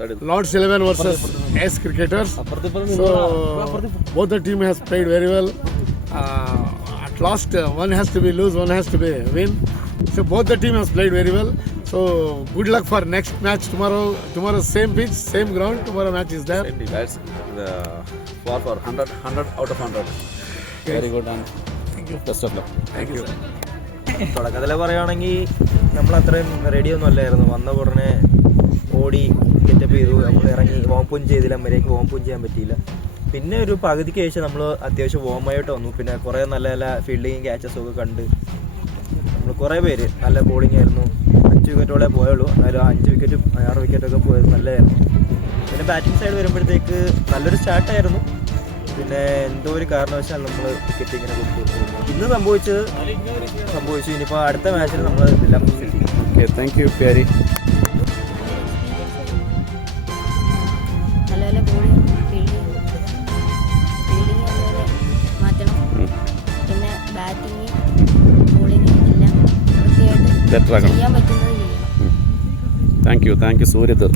Lords 11 versus S Cricketers. So both the team has played very well. At last, one has to be lose, one has to be win. So both the team has played very well. So good luck for next match tomorrow. Tomorrow same pitch, same ground. Tomorrow match is there. That's for 100 out of 100. Very good and thank you. Best of luck. Thank you. തുടക്കത്തിൽ പറയുകയാണെങ്കിൽ നമ്മൾ അത്രയും റെഡിയൊന്നും അല്ലായിരുന്നു. വന്ന ഉടനെ ഓടി getup ചെയ്തു, നമ്മൾ ഇറങ്ങി വോംപും ചെയ്തില്ല, മര്യാദയ്ക്ക് വോംപും ചെയ്യാൻ പറ്റിയില്ല. പിന്നെ ഒരു പകുതിക്ക് ശേഷം നമ്മൾ അത്യാവശ്യം വോമായിട്ട് വന്നു. പിന്നെ കുറേ നല്ല നല്ല ഫീൽഡിങ് ക്യാച്ചസും ഒക്കെ കണ്ട് നമ്മൾ കുറേ പേര് നല്ല ബോളിംഗ് ആയിരുന്നു. 5 വിക്കറ്റോടെ പോയുള്ളൂ, എന്നാലും 5 വിക്കറ്റും 6 വിക്കറ്റൊക്കെ പോയത് നല്ലതായിരുന്നു. പിന്നെ ബാറ്റിംഗ് സൈഡ് വരുമ്പോഴത്തേക്ക് നല്ലൊരു സ്റ്റാർട്ടായിരുന്നു. പിന്നെ എന്തോ ഒരു കാരണവശാൽ നമ്മൾ വിക്കറ്റ് ഇങ്ങനെ കൊടുത്തു. ഇന്ന് സംഭവിച്ചു. ഇനിയിപ്പോൾ അടുത്ത മാച്ചിൽ നമ്മൾ എല്ലാം കിട്ടി. Okay, thank you, Perry. നല്ല ബോളിംഗ് ഫീൽഡിങ് അതുപോലെ മാറ്റണം. പിന്നെ ബാറ്റിങ് ബോളിങ് എല്ലാം വൃത്തിയായിട്ട് ചെയ്യാൻ പറ്റുന്നത് ചെയ്യണം. Thank you Suryath.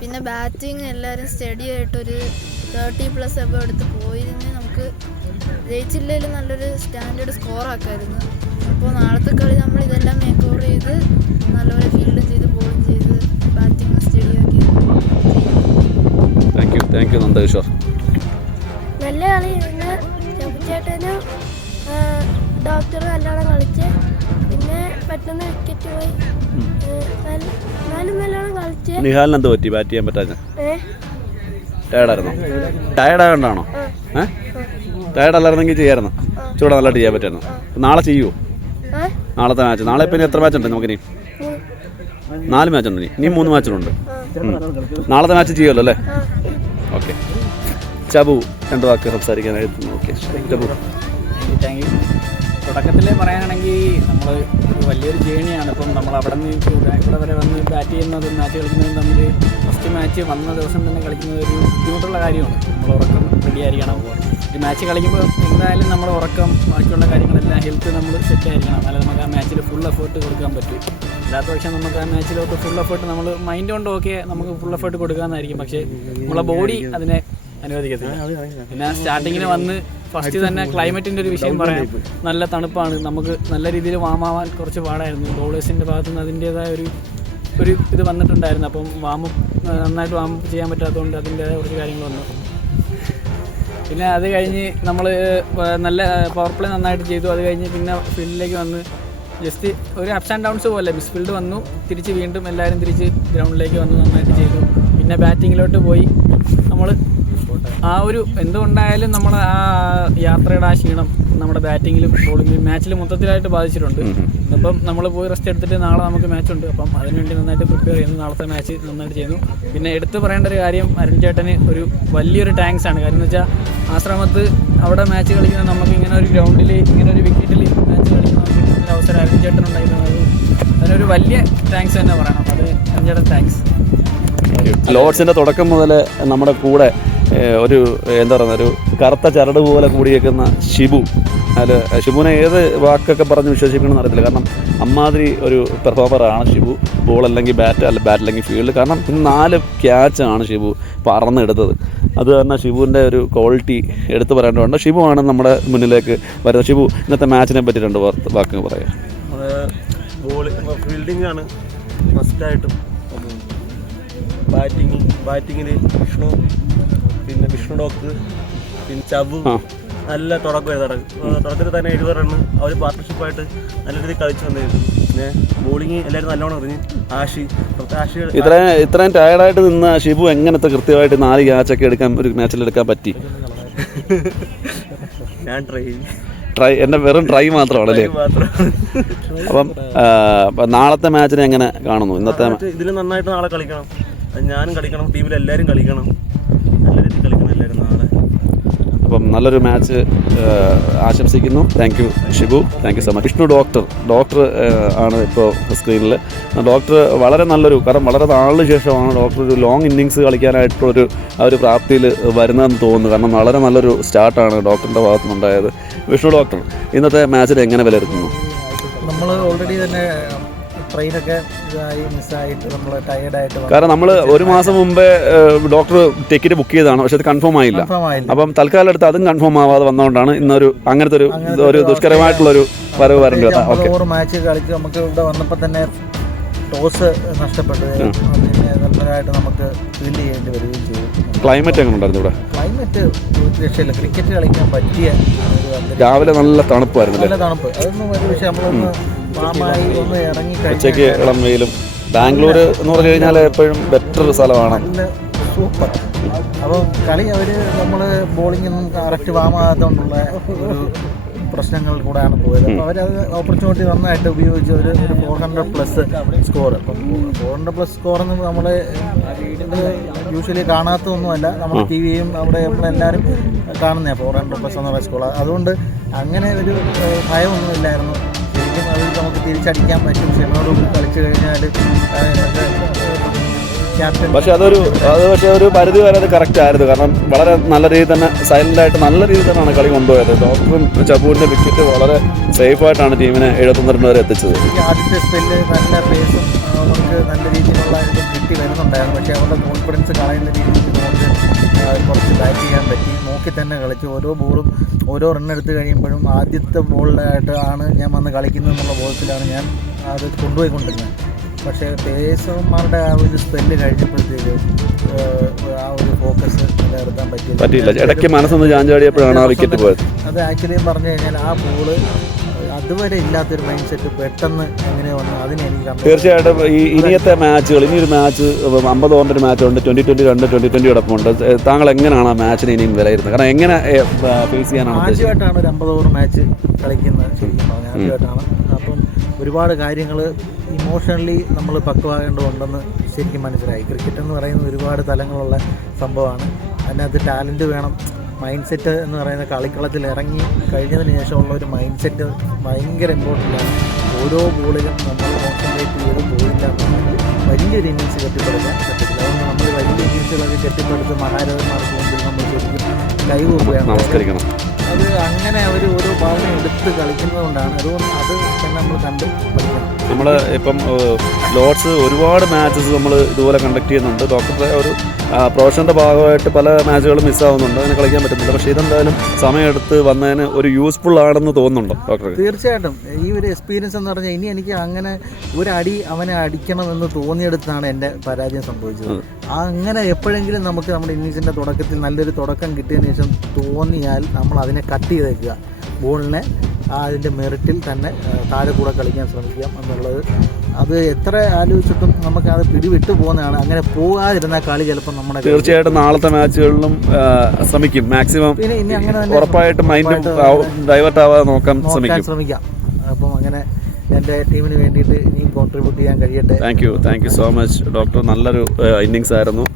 പിന്നെ ബാറ്റിംഗ് എല്ലാവരും സ്റ്റഡി ആയിട്ടൊരു 30+ എബോ എടുത്ത് പോയിരുന്നെങ്കിൽ നമുക്ക് ജയിച്ചില്ലെങ്കിലും നല്ലൊരു സ്റ്റാൻഡേർഡ് സ്കോർ ആക്കായിരുന്നു. അപ്പോൾ നാളത്തെ കളി നമ്മൾ ഇതെല്ലാം മേക്ക് ഓവർ ചെയ്ത് നല്ലപോലെ ഫീൽഡും ചെയ്ത് ബോളിങ് ചെയ്ത് ബാറ്റിംഗ് സ്റ്റഡി ആക്കി. Thank you Nandakishore. നല്ല കളിയാണ്. ചേട്ടനും ഡോക്ടറും നല്ലോണം കളിച്ച്, പിന്നെ പെട്ടെന്ന് വിക്കറ്റ് പോയി. നല്ലോണം കളിച്ച്. നിഹാലിന് എന്ത് പറ്റി ബാറ്റ് ചെയ്യാൻ പറ്റാഞ്ഞ? ടയർഡായിരുന്നോ? ടയർഡായോണ്ടാണോ? ടയർഡല്ലായിരുന്നെങ്കിൽ ചെയ്യായിരുന്നു. ചൂടെ നല്ലതായിട്ട് ചെയ്യാൻ പറ്റായിരുന്നു. നാളെ ചെയ്യുമോ? നാളത്തെ മാച്ച്. നാളെ പിന്നെ എത്ര മാച്ച് ഉണ്ട് നമുക്കിനി? 4 മാച്ച് ഉണ്ട്. ഇനി 3 മാച്ചുണ്ട്. നാളത്തെ മാച്ച് ചെയ്യുമല്ലോ അല്ലേ? ഓക്കെ. ചബു 2 വാക്ക് സംസാരിക്കാനായിട്ട്. ഓക്കെ ചബു. Thank you. തുടക്കത്തിൽ പറയുകയാണെങ്കിൽ നമ്മൾ വലിയൊരു ജേണിയാണ്. ഇപ്പം നമ്മൾ അവിടെ നിന്ന് ഇവിടെ വരെ വന്ന് ബാറ്റ് ചെയ്യുന്നതും മാച്ച് കളിക്കുന്നതും തമ്മിൽ ഫസ്റ്റ് മാച്ച് വന്ന ദിവസം തന്നെ കളിക്കുന്നത് ഒരു ബുദ്ധിമുട്ടുള്ള കാര്യമാണ്. നമ്മൾ ഉറക്കം റെഡി ആയിരിക്കണം. ഒരു മാച്ച് കളിക്കുമ്പോൾ എന്തായാലും നമ്മുടെ ഉറക്കം ബാക്കിയുള്ള കാര്യങ്ങളെല്ലാം ഹെൽത്ത് നമ്മൾ സെറ്റ് ആയിരിക്കണം. എന്നാലും നമുക്ക് ആ മാച്ചിൽ ഫുൾ എഫേർട്ട് കൊടുക്കാൻ പറ്റും. അല്ലാത്ത പക്ഷേ നമുക്ക് ആ മാച്ചിലോട്ട് ഫുൾ എഫേർട്ട് നമ്മൾ മൈൻഡ് കൊണ്ട് ഓക്കെ നമുക്ക് ഫുൾ എഫേർട്ട് കൊടുക്കാമെന്നായിരിക്കും. പക്ഷേ നമ്മളെ ബോഡി അതിനെ അനുവദിക്കത്തില്ല. പിന്നെ സ്റ്റാർട്ടിങ്ങിന് വന്ന് ഫസ്റ്റ് തന്നെ ക്ലൈമറ്റിൻ്റെ ഒരു വിഷയം പറയാം. നല്ല തണുപ്പാണ്. നമുക്ക് നല്ല രീതിയിൽ വാമാവാൻ കുറച്ച് പാടായിരുന്നു. ബോളേഴ്സിൻ്റെ ഭാഗത്തു നിന്ന് അതിൻ്റേതായ ഒരു ഇത് വന്നിട്ടുണ്ടായിരുന്നു. അപ്പം നന്നായിട്ട് വാമപ്പ് ചെയ്യാൻ പറ്റാത്തതുകൊണ്ട് അതിൻ്റേതായ കുറച്ച് കാര്യങ്ങൾ വന്നു. പിന്നെ അത് കഴിഞ്ഞ് നമ്മൾ നല്ല പവർ പ്ലേ നന്നായിട്ട് ചെയ്തു. അത് കഴിഞ്ഞ് പിന്നെ ഫീൽഡിലേക്ക് വന്ന് ജസ്റ്റ് ഒരു അപ്സ് ആൻഡ് ഡൗൺസ് പോലെ മിസ്ഫീൽഡ് വന്നു. തിരിച്ച് വീണ്ടും എല്ലാവരും തിരിച്ച് ഗ്രൗണ്ടിലേക്ക് വന്ന് നന്നായിട്ട് ചെയ്തു. പിന്നെ ബാറ്റിങ്ങിലോട്ട് പോയി. നമ്മൾ ആ ഒരു എന്തുകൊണ്ടായാലും നമ്മൾ ആ യാത്രയുടെ ആ ക്ഷീണം നമ്മുടെ ബാറ്റിങ്ങിലും ബോളിങ്ങിലും മാച്ചിലും മൊത്തത്തിലായിട്ട് ബാധിച്ചിട്ടുണ്ട്. അപ്പം നമ്മൾ പോയി റെസ്റ്റ് എടുത്തിട്ട് നാളെ നമുക്ക് മാച്ചുണ്ട്. അപ്പം അതിനുവേണ്ടി നന്നായിട്ട് പ്രിപ്പയർ ചെയ്യുന്നു. നാളത്തെ മാച്ച് നന്നായിട്ട് ചെയ്യുന്നു. പിന്നെ എടുത്തു പറയേണ്ട ഒരു കാര്യം, അരുൺ ചേട്ടന് ഒരു വലിയൊരു താങ്ക്സ് ആണ്. കാര്യം എന്ന് വെച്ചാൽ ആശ്രമത്ത് അവിടെ മാച്ച് കളിക്കുന്ന നമുക്ക് ഇങ്ങനെ ഒരു ഗ്രൗണ്ടിൽ ഇങ്ങനെ ഒരു വിക്കറ്റിൽ മാച്ച് കളിക്കുന്ന ഒരു അവസരം അരുൺ ചേട്ടൻ ഉണ്ടായിരുന്നത് അതിനൊരു വലിയ താങ്ക്സ് തന്നെ പറയണം. അത് അരുൺ ചേട്ടൻ താങ്ക്സ്. ലോർഡ്സിൻ്റെ തുടക്കം മുതൽ നമ്മുടെ കൂടെ ഒരു എന്താ പറയുക ഒരു കറുത്ത ചരട് പോലെ കൂടിയേക്കുന്ന ഷിബു. അതിൽ ഷിബുവിനെ ഏത് വാക്കൊക്കെ പറഞ്ഞ് വിശ്വസിക്കണമെന്ന് അറിയത്തില്ല. കാരണം അമ്മാതിരി ഒരു പെർഫോമറാണ് ഷിബു. ബോൾ അല്ലെങ്കിൽ ബാറ്റ് അല്ലെങ്കിൽ ഫീൽഡ്. കാരണം 4 ക്യാച്ചാണ് ഷിബു പറന്നെടുത്തത്. അത് തന്നെ ഷിബുവിൻ്റെ ഒരു ക്വാളിറ്റി എടുത്തു പറയേണ്ടതുണ്ട്. ഷിബുവാണ് നമ്മുടെ മുന്നിലേക്ക് വരുന്നത്. ഷിബു ഇന്നത്തെ മാച്ചിനെ പറ്റി 2 വാക്ക് പറയാം. ഫീൽഡിംഗ് ആണ് മസ്റ്റായിട്ടും. ബാറ്റിങ്ങിൽ വിഷ്ണു ഡോക്ടർ, പിന്നെ ചബു നല്ല തുടക്കത്തിൽ തന്നെ 70 റണ്ണ് അവർ പാർട്ട്ണർഷിപ്പായിട്ട് നല്ല രീതിയിൽ കളിച്ചു വന്നിരുന്നു. പിന്നെ ബോളിങ് എല്ലാവരും നല്ലോണം എറിഞ്ഞ്. ആഷി ഇത്രയും ടയർഡായിട്ട് നിന്ന ഷിബു എങ്ങനത്തെ കൃത്യമായിട്ട് 4 ക്യാച്ചൊക്കെ ഒരു മാച്ചിൽ എടുക്കാൻ പറ്റി? ഞാൻ എന്നെ വെറും ട്രൈ മാത്രമാണല്ലേ? അപ്പം നാളത്തെ മാച്ചിനെ എങ്ങനെ കാണുന്നു? ഇന്നത്തെ ഇതിൽ നന്നായിട്ട് നാളെ കളിക്കണം. ഞാനും കളിക്കണം, ടീമിൽ എല്ലാവരും കളിക്കണം, നല്ല രീതിയിൽ കളിക്കണം എല്ലാവരും നാളെ. അപ്പം നല്ലൊരു മാച്ച് ആശംസിക്കുന്നു. Thank you Shibu. Thank you so much. Vishnu doctor ആണ് ഇപ്പോൾ സ്ക്രീനിൽ. ഡോക്ടർ വളരെ നല്ലൊരു, കാരണം വളരെ നാളിന് ശേഷമാണ് ഡോക്ടർ ഒരു ലോങ് ഇന്നിങ്സ് കളിക്കാനായിട്ടൊരു ആ ഒരു പ്രാപ്തിയിൽ വരുന്നതെന്ന് തോന്നുന്നു. കാരണം വളരെ നല്ലൊരു സ്റ്റാർട്ടാണ് ഡോക്ടറിൻ്റെ ഭാഗത്തുനിന്നുണ്ടായത്. വിഷ്ണു ഡോക്ടർ ഇന്നത്തെ മാച്ചിൽ എങ്ങനെ വിലയിരുത്തുന്നു? നമ്മൾ ഓൾറെഡി തന്നെ ട്രെയിനൊക്കെ ഇതായി മിസ്സായിട്ട് നമ്മൾ ടയേർഡായിട്ട് കാരണം നമ്മൾ ഒരു മാസം മുമ്പേ ഡോക്ടർ ടിക്കറ്റ് ബുക്ക് ചെയ്തതാണ്, പക്ഷെ അത് കൺഫേം ആയില്ല. അപ്പം തൽക്കാലം എടുത്ത് അതും കൺഫേം ആവാതെ വന്നതുകൊണ്ടാണ് ഇന്നൊരു അങ്ങനത്തെ ഒരു ദുഷ്കരമായിട്ടുള്ളൊരു വരവ് വരേണ്ടി വന്നത്. ഓക്കെ, മാച്ച് കളിച്ച് നമുക്ക് ഇവിടെ വന്നപ്പോൾ തന്നെ ടോസ് നഷ്ടപ്പെട്ടു, അതിനെ നല്ലതായിട്ട് നമുക്ക് ഫീൽ ചെയ്യേണ്ടി വരികയും ചെയ്തു. ക്ലൈമറ്റ് എങ്ങനെ ഉണ്ടായിരുന്നു ഇവിടെ? ക്ലൈമറ്റ് രക്ഷയില്ല, ക്രിക്കറ്റ് കളിക്കാൻ പറ്റിയ രാവിലെ നല്ല തണുപ്പായിരുന്നു, നല്ല തണുപ്പ്, അതൊന്നും ഒരു വിഷയം. നമ്മളൊന്ന് പാമായി ഒന്ന് ഇറങ്ങി ഉച്ചയ്ക്ക് ഇളം വെയിലും. ബാംഗ്ലൂർ എന്ന് പറഞ്ഞു കഴിഞ്ഞാൽ എപ്പോഴും ബെറ്റർ സ്ഥലമാണ്, നല്ല സൂപ്പർ. അപ്പോൾ കളി അവർ നമ്മൾ ബോളിങ്ങൊന്നും കറക്റ്റ് വാമാകാത്തതുകൊണ്ടുള്ള ഒരു പ്രശ്നങ്ങൾ കൂടെയാണ് പോയത്. അപ്പോൾ അവരത് ഓപ്പർച്യൂണിറ്റി നന്നായിട്ട് ഉപയോഗിച്ച് ഒരു 400+ സ്കോർ. അപ്പം 400+ സ്കോറൊന്നും നമ്മൾ യൂഷ്വലി കാണാത്തതൊന്നുമല്ല, നമ്മൾ ടി വിയും അവിടെ നമ്മളെല്ലാവരും കാണുന്നതാണ് 400+ എന്നുള്ള സ്കോർ. അതുകൊണ്ട് അങ്ങനെ ഒരു ഭയമൊന്നുമില്ലായിരുന്നു. ശരിക്കും അത് നമുക്ക് തിരിച്ചടിക്കാൻ പറ്റും. ക്ഷമയോടുകൂടി കളിച്ചു കഴിഞ്ഞാൽ പക്ഷെ ഒരു പരിധി വരെ അത് കറക്റ്റ് ആയിരുന്നു. കാരണം വളരെ നല്ല രീതിയിൽ തന്നെ സൈലന്റ് ആയിട്ട് നല്ല രീതിയിൽ തന്നെയാണ് കളി കൊണ്ടുപോയത്. ഡോക്ടറും ചപ്പൂരിന്റെ വിക്കറ്റ് വളരെ സേഫായിട്ടാണ് ടീമിനെ 72 വരെ എത്തിച്ചത്. ആദ്യത്തെ സ്പെല്ല് നല്ല പേസും നമുക്ക് നല്ല രീതിയിലുള്ള ഇത് കിട്ടി വരുന്നുണ്ടായിരുന്നു. പക്ഷേ അവരുടെ കോൺഫിഡൻസ് കളയുന്ന രീതിയിൽ നമുക്ക് കുറച്ച് ബാറ്റ് ചെയ്യാൻ പറ്റി. നോക്കി തന്നെ കളിച്ചു. ഓരോ ബോളും ഓരോ റണ്ണെടുത്ത് കഴിയുമ്പോഴും ആദ്യത്തെ ബോളിലായിട്ട് ആണ് ഞാൻ വന്ന് കളിക്കുന്നത് എന്നുള്ള ബോളത്തിലാണ് ഞാൻ അത് കൊണ്ടുപോയിക്കൊണ്ടിരുന്നത്. പക്ഷേ പേസർമാരുടെ ആ ഒരു സ്പെല്ല് കഴിഞ്ഞപ്പോഴത്തേക്ക് ആ ഒരു ഫോക്കസ് നിലനിർത്താൻ പറ്റിയില്ല. ഇടയ്ക്ക് മനസ്സൊന്ന് ചാഞ്ചാടിയപ്പോഴാണ് ആ വിക്കറ്റ് പോയത്. അത് ആക്ച്വലി പറഞ്ഞു കഴിഞ്ഞാൽ ആ ബോള് അതുവരെ ഇല്ലാത്തൊരു മൈൻഡ് സെറ്റ് പെട്ടെന്ന് എങ്ങനെ വന്നു അതിനെനിക്ക് തീർച്ചയായിട്ടും ഇനിയത്തെ മാച്ചുകൾ, ഇനിയൊരു മാച്ച് 50 ഓവറിൻ്റെ ഒരു മാച്ചുണ്ട്, 20-20 20-20 കിടപ്പുണ്ട്. താങ്കൾ എങ്ങനെയാണ് ആ മാച്ചിനെ ഇനിയും വിലയിരുത്തുന്നത്? കാരണം എങ്ങനെ ഫേസ് ചെയ്യാനാണ്? ആദ്യമായിട്ടാണ് ഒരു 50 ഓവർ മാച്ച് കളിക്കുന്നത്, ശരിക്കും പറഞ്ഞാൽ ആദ്യമായിട്ടാണ്. അപ്പം ഒരുപാട് കാര്യങ്ങൾ ഇമോഷണലി നമ്മൾ പക്വമാകേണ്ടതുണ്ടെന്ന് ശരിക്കും മനസ്സിലായി. ക്രിക്കറ്റ് എന്ന് പറയുന്നത് ഒരുപാട് തലങ്ങളുള്ള സംഭവമാണ്. അതിനകത്ത് ടാലൻറ്റ് വേണം. മൈൻഡ് സെറ്റ് എന്ന് പറയുന്ന കളിക്കളത്തിൽ ഇറങ്ങി കഴിഞ്ഞതിന് ശേഷമുള്ള ഒരു മൈൻഡ് സെറ്റ് ഭയങ്കര ഇമ്പോർട്ടൻ്റാണ്. ഓരോ ബോളിലും നമ്മൾ കോൺസെൻട്രേറ്റ് ചെയ്ത് പോയില്ല എന്നുണ്ടെങ്കിൽ വലിയൊരു ഇന്നിങ്സ് കെട്ടിപ്പടുക്കാൻ പറ്റത്തില്ല. അതുകൊണ്ട് നമ്മൾ വലിയ ഇന്നിങ്സുകളൊക്കെ കെട്ടിപ്പടുത്ത് മഹാരഥന്മാർക്ക് മുമ്പിൽ നമ്മൾ ശരിക്കും കൈകൂപ്പുകയാണ്, നമസ്കരിക്കണം. അത് അങ്ങനെ അവർ ഓരോ ബാളിനെ എടുത്ത് കളിക്കുന്നതുകൊണ്ടാണ്. അതുകൊണ്ട് അത് തന്നെ നമ്മൾ കണ്ട് പഠിക്കണം. നമ്മൾ ഇപ്പം ലോർഡ്സ് ഒരുപാട് മാച്ചസ് നമ്മൾ ഇതുപോലെ കണ്ടക്ട് ചെയ്യുന്നുണ്ട്. ഡോക്ടറുടെ ഒരു പ്രൊഫഷൻ്റെ ഭാഗമായിട്ട് പല മാച്ചുകളും മിസ്സാവുന്നുണ്ട്, അങ്ങനെ കളിക്കാൻ പറ്റുന്നില്ല. പക്ഷേ ഇതെന്തായാലും സമയമെടുത്ത് വന്നതിന് ഒരു യൂസ്ഫുൾ ആണെന്ന് തോന്നുന്നുണ്ടോ ഡോക്ടർക്ക്? തീർച്ചയായിട്ടും. ഈ ഒരു എക്സ്പീരിയൻസ് എന്ന് പറഞ്ഞാൽ ഇനി എനിക്ക് അങ്ങനെ ഒരു അടി അവനെ അടിക്കണമെന്ന് തോന്നിയെടുത്താണ് എൻ്റെ പരാജയം സംഭവിച്ചത്. അങ്ങനെ എപ്പോഴെങ്കിലും നമുക്ക് നമ്മുടെ ഇന്നിങ്സിൻ്റെ തുടക്കത്തിൽ നല്ലൊരു തുടക്കം കിട്ടിയതിന് ശേഷം തോന്നിയാൽ നമ്മൾ അതിനെ കട്ട് ചെയ്തേക്കുക, ബോളിനെ അതിൻ്റെ മെറിറ്റിൽ തന്നെ താഴെ കൂടെ കളിക്കാൻ ശ്രമിക്കാം എന്നുള്ളത്. അത് എത്ര ആലോചിച്ചിട്ടും നമുക്ക് അത് പിടിവിട്ടു പോകുന്നതാണ്. അങ്ങനെ പോകാതിരുന്ന കളി ചിലപ്പോൾ നമ്മുടെ തീർച്ചയായിട്ടും നാളത്തെ മാച്ചുകളിലും ശ്രമിക്കും മാക്സിമം. പിന്നെ ഇനി അങ്ങനെ ഉറപ്പായിട്ടും മൈൻഡ് ഡൈവേർട്ട് ആവാതെ നോക്കാൻ ശ്രമിക്കാം. അപ്പം അങ്ങനെ എൻ്റെ ടീമിന് വേണ്ടിയിട്ട് ഇനി കോൺട്രിബ്യൂട്ട് ചെയ്യാൻ കഴിയട്ടെ. Thank you so much doctor. നല്ലൊരു ഇന്നിങ്സ് ആയിരുന്നു.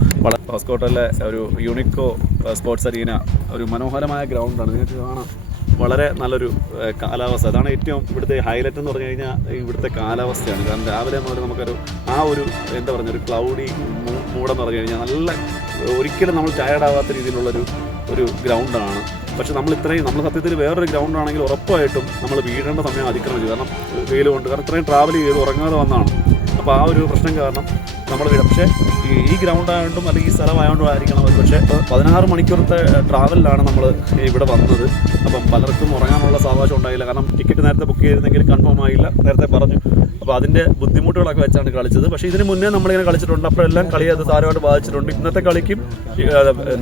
ഹോസ്കോട്ടിലെ ഒരു യൂണിക്കോ സ്പോർട്സ് അരീന ഒരു മനോഹരമായ ഗ്രൗണ്ടാണ്, നിങ്ങൾക്ക് കാണാം. വളരെ നല്ലൊരു കാലാവസ്ഥ, അതാണ് ഏറ്റവും ഇവിടുത്തെ ഹൈലൈറ്റ് എന്ന് പറഞ്ഞു കഴിഞ്ഞാൽ ഇവിടുത്തെ കാലാവസ്ഥയാണ്. കാരണം രാവിലെ മുതൽ നമുക്കൊരു ഒരു എന്താ പറയുക, ഒരു ക്ലൗഡി മൂടെന്ന് പറഞ്ഞു കഴിഞ്ഞാൽ നല്ല ഒരിക്കലും നമ്മൾ ടയർഡാവാത്ത രീതിയിലുള്ളൊരു ഗ്രൗണ്ടാണ്. പക്ഷെ നമ്മൾ സത്യത്തിൽ വേറൊരു ഗ്രൗണ്ടാണെങ്കിൽ ഉറപ്പായിട്ടും നമ്മൾ വീഴേണ്ട സമയം അതിക്രമിച്ചു. കാരണം വെയിൽ കൊണ്ട്, കാരണം ഇത്രയും ട്രാവൽ ചെയ്ത് ഉറങ്ങാതെ വന്നതാണ്. അപ്പോൾ ആ ഒരു പ്രശ്നം കാരണം നമ്മൾ വീഴും. പക്ഷേ ഈ ഗ്രൗണ്ടായതുകൊണ്ടും അല്ലെങ്കിൽ ഈ സ്ഥലമായതുകൊണ്ടും ആയിരിക്കണം അത്. പക്ഷേ 16 മണിക്കൂറത്തെ ട്രാവലിലാണ് നമ്മൾ ഇവിടെ വന്നത്. അപ്പം പലർക്കും ഉറങ്ങാനുള്ള സാവകാശം ഉണ്ടായില്ല. കാരണം ടിക്കറ്റ് നേരത്തെ ബുക്ക് ചെയ്തിരുന്നെങ്കിൽ കൺഫേം ആയില്ല, നേരത്തെ പറഞ്ഞു. അപ്പോൾ അതിൻ്റെ ബുദ്ധിമുട്ടുകളൊക്കെ വെച്ചാണ് കളിച്ചത്. പക്ഷേ ഇതിന് മുന്നേ നമ്മളിങ്ങനെ കളിച്ചിട്ടുണ്ട്. അപ്പോഴെല്ലാം കളി അത് സാരമായിട്ട് ബാധിച്ചിട്ടുണ്ട്. ഇന്നത്തെ കളിക്കും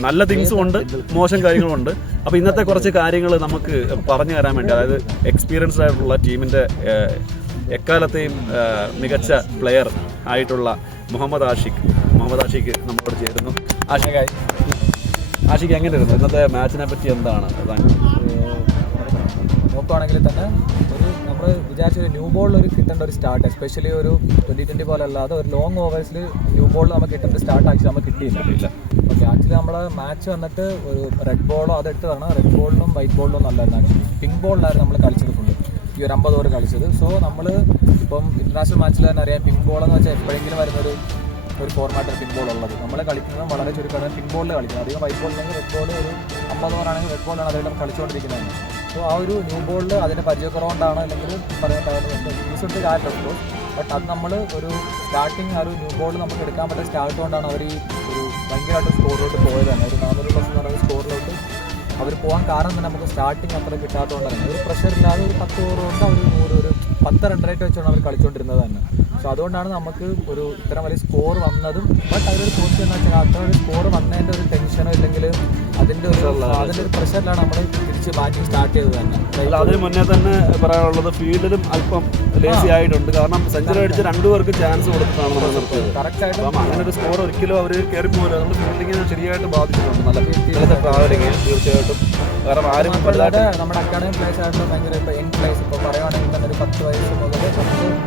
നല്ല തിങ്സും ഉണ്ട്, മോശം കാര്യങ്ങളുമുണ്ട്. അപ്പോൾ ഇന്നത്തെ കുറച്ച് കാര്യങ്ങൾ നമുക്ക് പറഞ്ഞു തരാൻ വേണ്ടി, അതായത് എക്സ്പീരിയൻസ്ഡ് ആയിട്ടുള്ള ടീമിൻ്റെ എക്കാലത്തെയും മികച്ച പ്ലെയർ ആയിട്ടുള്ള മുഹമ്മദ് ആഷിഖ് നമ്മളോട് ചേരുന്നു. ആഷിഖ് എങ്ങനെയായിരുന്നു ഇന്നത്തെ മാച്ചിനെ പറ്റി? എന്താണ് നോക്കുകയാണെങ്കിൽ തന്നെ നമ്മൾ വിചാരിച്ചൊരു ന്യൂ ബോളിൽ കിട്ടേണ്ട ഒരു സ്റ്റാർട്ട്, എസ്പെഷ്യലി ഒരു 20-20 പോലെ അല്ലാതെ ഒരു ലോങ് ഓവേഴ്സിൽ ന്യൂ ബോളിൽ നമുക്ക് കിട്ടേണ്ട സ്റ്റാർട്ട് ആക്ച്വലി നമുക്ക് കിട്ടിയില്ല. ഓക്കെ, ആക്ച്വലി നമ്മൾ മാച്ച് വന്നിട്ട് ഒരു റെഡ് ബോളോ അതെടുത്ത് പറഞ്ഞാൽ റെഡ് ബോളിലും വൈറ്റ് ബോളിലും നല്ലതായിരുന്നു. ആക്ച്വലി പിങ്ക് ബോളിലായിരുന്നു നമ്മൾ കളിച്ചത് ഫുള്ള്, ഈ ഒരു 50 ഓവർ കളിച്ചത്. സോ നമ്മൾ ഇപ്പം ഇന്റർനാഷണൽ മാച്ചിൽ തന്നെ അറിയാം, പിങ്ക് ബോളെന്ന് വെച്ചാൽ എപ്പോഴെങ്കിലും വരുന്നൊരു ഫോർമാറ്റാണ് പിങ്ക് ബോൾ ഉള്ളത്. നമ്മൾ കളിക്കുന്നത് വളരെ ചുരുക്കമാണ് പിങ്ക് ബോളിൽ കളിക്കുന്നത്. അധികം വൈറ്റ് ബോളില്ലെങ്കിൽ റെഡ് ബോൾ ഒരു 50 ഓവറാണെങ്കിൽ റെഡ് ബോളാണ് അതെല്ലാം കളിച്ചുകൊണ്ടിരിക്കുന്നത്. സോ ആ ഒരു ന്യൂ ബോളിൽ അതിൻ്റെ പരിചയക്കുറവുകൊണ്ടാണ്, അല്ലെങ്കിൽ പറയാൻ യൂസ് എടുത്ത് കാര്യമുള്ളൂ. ബട്ട് അത് നമ്മൾ ഒരു സ്റ്റാർട്ടിങ് ആ ഒരു ന്യൂ ബോൾ നമുക്ക് എടുക്കാൻ പറ്റുന്ന സ്റ്റാർട്ട് കൊണ്ടാണ് അവർ ഈ ഒരു ഭയങ്കരമായിട്ട് സ്കോറിലോട്ട് പോയത് തന്നെ. ഒരു 400+ എന്ന് പറയുന്ന സ്കോറിലോട്ട് അവർ പോകാൻ കാരണം തന്നെ നമുക്ക് സ്റ്റാർട്ടിങ് അത്ര കിട്ടാത്തതുകൊണ്ടാണ്. ഒരു പ്രഷറില്ലാതെ ഒരു 10 ഓവർ കൊണ്ട് അവർ ഒരു 10 റൺ റേറ്റ് വെച്ചാണ് അവർ കളിച്ചുകൊണ്ടിരുന്നത് തന്നെ. സോ അതുകൊണ്ടാണ് നമുക്ക് ഒരു ഇത്ര വലിയ സ്കോർ വന്നതും. ബട്ട് അതിലൊരു പോസ്റ്റ് എന്ന് വെച്ചാൽ അത്ര ഒരു സ്കോർ വന്നതിൻ്റെ ഒരു ടെൻഷനോ ഇല്ലെങ്കിൽ അതിൻ്റെ ഒരു പ്രഷറിലാണ് നമ്മൾ തിരിച്ച് ബാറ്റിംഗ് സ്റ്റാർട്ട് ചെയ്തത് തന്നെ. അതിന് മുന്നേ തന്നെ പറയാനുള്ളത് ഫീൽഡിലും അല്പം ലേസി ആയിട്ടുണ്ട്. കാരണം സെഞ്ചുറി അടിച്ച് 2 പേർക്ക് ചാൻസ് കൊടുത്തിട്ടാണ് നമ്മൾ നിർത്തിയത്. കറക്റ്റായിട്ട് അപ്പം അങ്ങനെ ഒരു സ്കോർ ഒരിക്കലും അവർ കയറി പോകില്ല. നമ്മൾ ഫീൽഡിങ്ങിനെ ശരിയായിട്ട് ബാധിച്ചിട്ടുണ്ട്. നല്ല ട്രാവലിങ് തീർച്ചയായിട്ടും. കാരണം ആരും നമ്മുടെ അക്കാഡമി പ്ലേസ് ആയിട്ടുള്ള ഭയങ്കര ഇപ്പോൾ യങ് പ്ലേസ് ഇപ്പോൾ പറയുകയാണെങ്കിൽ തന്നെ ഒരു 10 വയസ്സ് മുതൽ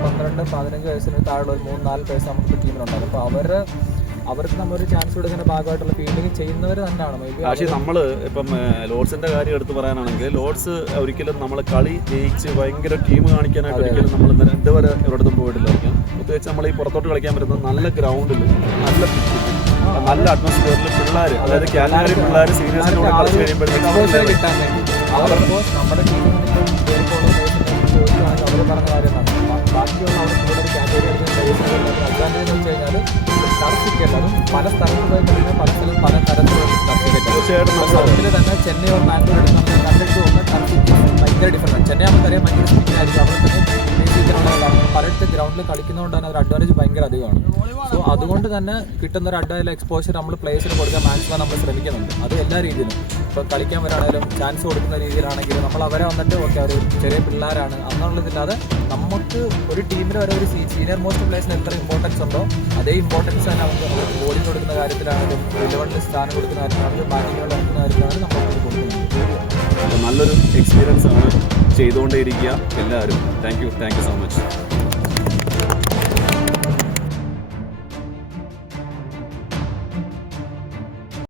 12-15 വയസ്സിന് താഴെ ഒരു 3-4 പേഴ്സ് നമുക്ക് ടീമിലുണ്ടാകും. അപ്പോൾ അവർക്ക് നമ്മളൊരു ചാൻസ് കൊടുക്കുന്ന ഭാഗമായിട്ടുള്ള ഫീൽഡിങ് ചെയ്യുന്നവർ തന്നെയാണ്. പക്ഷേ നമ്മൾ ഇപ്പം ലോർഡ്സിന്റെ കാര്യം എടുത്ത് പറയാനാണെങ്കിൽ ലോർഡ്സ് ഒരിക്കലും നമ്മൾ കളി ജയിച്ച് ഭയങ്കര ടീം കാണിക്കാനായിട്ട് ഒരിക്കലും നമ്മൾ ഇതുവരെ എവിടത്തും പോയിട്ടില്ലായിരിക്കും. പ്രത്യേകിച്ച് നമ്മൾ ഈ പുറത്തോട്ട് കളിക്കാൻ പറ്റുന്ന നല്ല ഗ്രൗണ്ടിൽ നല്ല നല്ല അറ്റ്മോസ്ഫിയറിൽ പിള്ളേർ, അതായത് കാറ്റഗറി പിള്ളേർ സീനിയേഴ്സിന്റെ കൂടെ കളിച്ച് കഴിയുമ്പോഴത്തേക്കും കിട്ടാൻ വേണ്ടി അവരിപ്പോൾ നമ്മുടെ ടീമിൽ അവർ പറഞ്ഞ കാര്യമാണ്. ബാക്കിയുള്ള അവർ കൂടുതൽ കാറ്റഗറി അഡ്വാൻറ്റേജ് എന്ന് വെച്ച് കഴിഞ്ഞാൽ ടർഫ് ടിക്കറ്റ്, അതും പല സ്ഥലത്ത് പോയി കഴിഞ്ഞാൽ പല തരത്തിലുള്ള ടർഫ് ടിക്കറ്റ്. തീർച്ചയായിട്ടും സൗത്തിൽ തന്നെ ചെന്നൈ ഓർ മാംഗ്ലൂർ എടുത്ത് നമ്മൾ കണ്ടിട്ട് പോകുന്ന ടർഫ് ടിക്കറ്റ് ഭയങ്കര ഡിഫറൻറ്റ്. ചെന്നൈ നമുക്കറിയാം ഭയങ്കര സ്പീഡിനായിരിക്കും. അവിടെ തന്നെ ബേസിക്കാനുള്ളതാണ്. പലയിടത്ത് ഗ്രൗണ്ടിൽ കളിക്കുന്നതുകൊണ്ട് തന്നെ ഒരു അഡ്വാൻറ്റേജ് ഭയങ്കര അധികമാണ്. സോ അതുകൊണ്ട് തന്നെ കിട്ടുന്ന ഒരു അഡ്വാൻറ്റേജ് എക്സ്പോഷർ നമ്മൾ പ്ലേയേഴ്സിന് കൊടുക്കാൻ മാക്സിമം നമ്മൾ ശ്രമിക്കുന്നുണ്ട്. അത് എല്ലാ രീതിയിലും. ഇപ്പോൾ കളിക്കാൻ വരാണെങ്കിലും ചാൻസ് കൊടുക്കുന്ന രീതിയിലാണെങ്കിലും നമ്മൾ അവരെ വന്നിട്ട് ഓക്കെ അവർ ചെറിയ പിള്ളേരാണ് എന്നുള്ളതില്ലാതെ നമുക്ക് ഒരു ടീമിൽ ഒരു സീനിയർ മോസ്റ്റ് പ്ലേയേഴ്സിന് എത്ര ഇമ്പോർട്ടൻസ് ഉണ്ടോ അതേ ഇമ്പോർട്ടൻസ് തന്നെ അവർക്ക് ബോളിംഗ് കൊടുക്കുന്ന കാര്യത്തിലാണെങ്കിലും 11 സ്ഥാനം കൊടുക്കുന്ന കാര്യത്തിലാണെങ്കിലും ബാറ്റിംഗ് നടക്കുന്ന കാര്യത്തിലാണെങ്കിലും നമ്മൾ കൊടുക്കുന്നത്. നല്ലൊരു എക്സ്പീരിയൻസ് ആണ് ചെയ്തുകൊണ്ടേയിരിക്കുക എല്ലാവരും. Thank you so much.